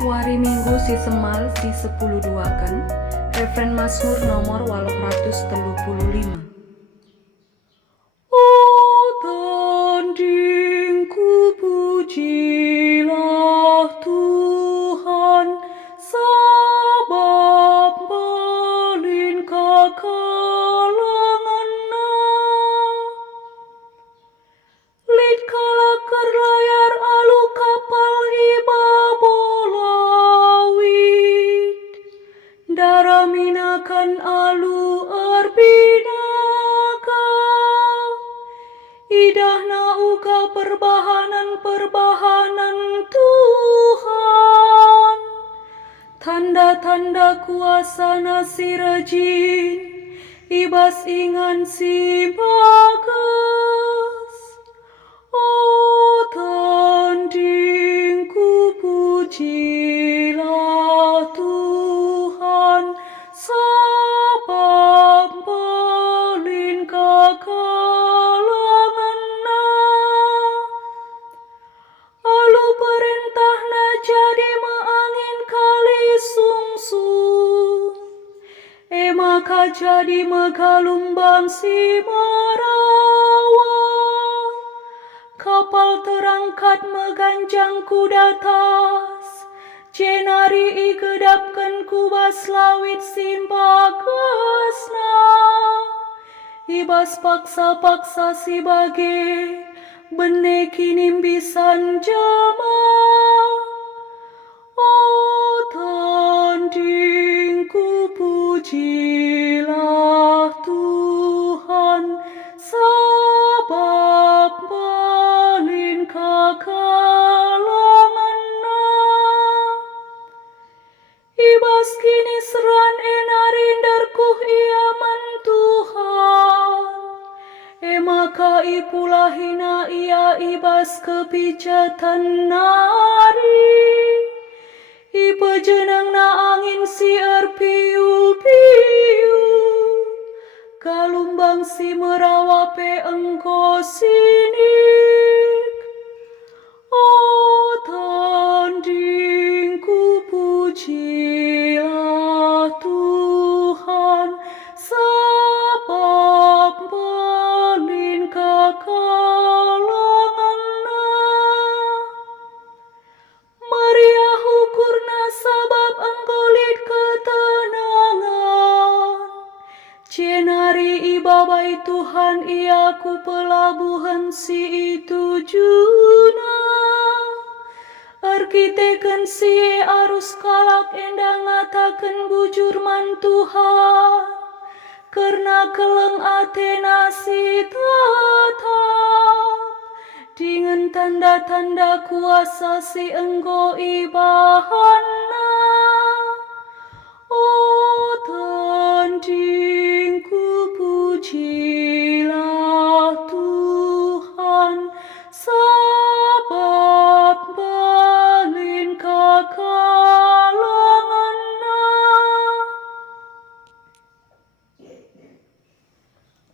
Wari Minggu si Semal si 10 duakan, Refren Mazmur nomor 835. Oh tandingku pujilah Tuhan, sabab balin kakalanganna. Lid kalakar layar alu kapal iba bolawit, daraminakan alu arbinaga. Idahna uga perbahanan Tuhan, tanda-tanda kuasa si rajin, ibas ingan si bagas. Oh tandingku pujilah Tuhan, sabab balin kakalanganna. Alu perintahna jadi meangin kali sungsung, maka jadi megalumbang si marawa. Kapal terangkat meganjang kuda tas, cenari igedapkan kubas lawit simbagasna. Ibas paksa-paksa si bage, bene kinimbisan jama. Oh tandingku pujilah Tuhan, sabab balin kakalanganna. Ibas kini seran enarindarkuh iaman Tuhan, maka ipulahina ia ibas kepijatan nari. Ipejenang na angin si piu-piu, kalumbang si merawape engko sinik. Oh tandingku pujilah Tuhan, sabab balin kakalanganna. Maria hukurna sabab anggolit ketenangan, cenari ibabai Tuhan iaku pelabuhan si itu juna. Arkiteken si arus kalak endang ngataken bujur man Tuhan, karena keleng Athena si tatap, dengan tanda-tanda kuasa si enggo ibahanna. Oh tandingku pujilah Tuhan, sabab balin kakalanganna.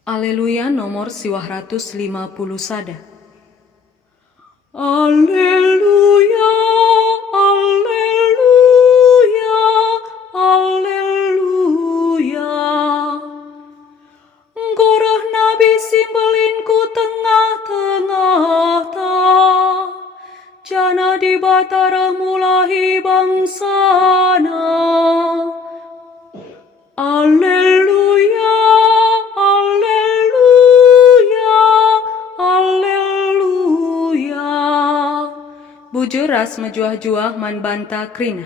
Aleluya nomor 250 sada. Aleluya, aleluya, aleluya. Gorah nabi simbelinku tengah-tengah ta, jana di batara mulahi bangsana. Aleluya, aleluya, aleluya. Bujur ras mejuah-juah man banta krina.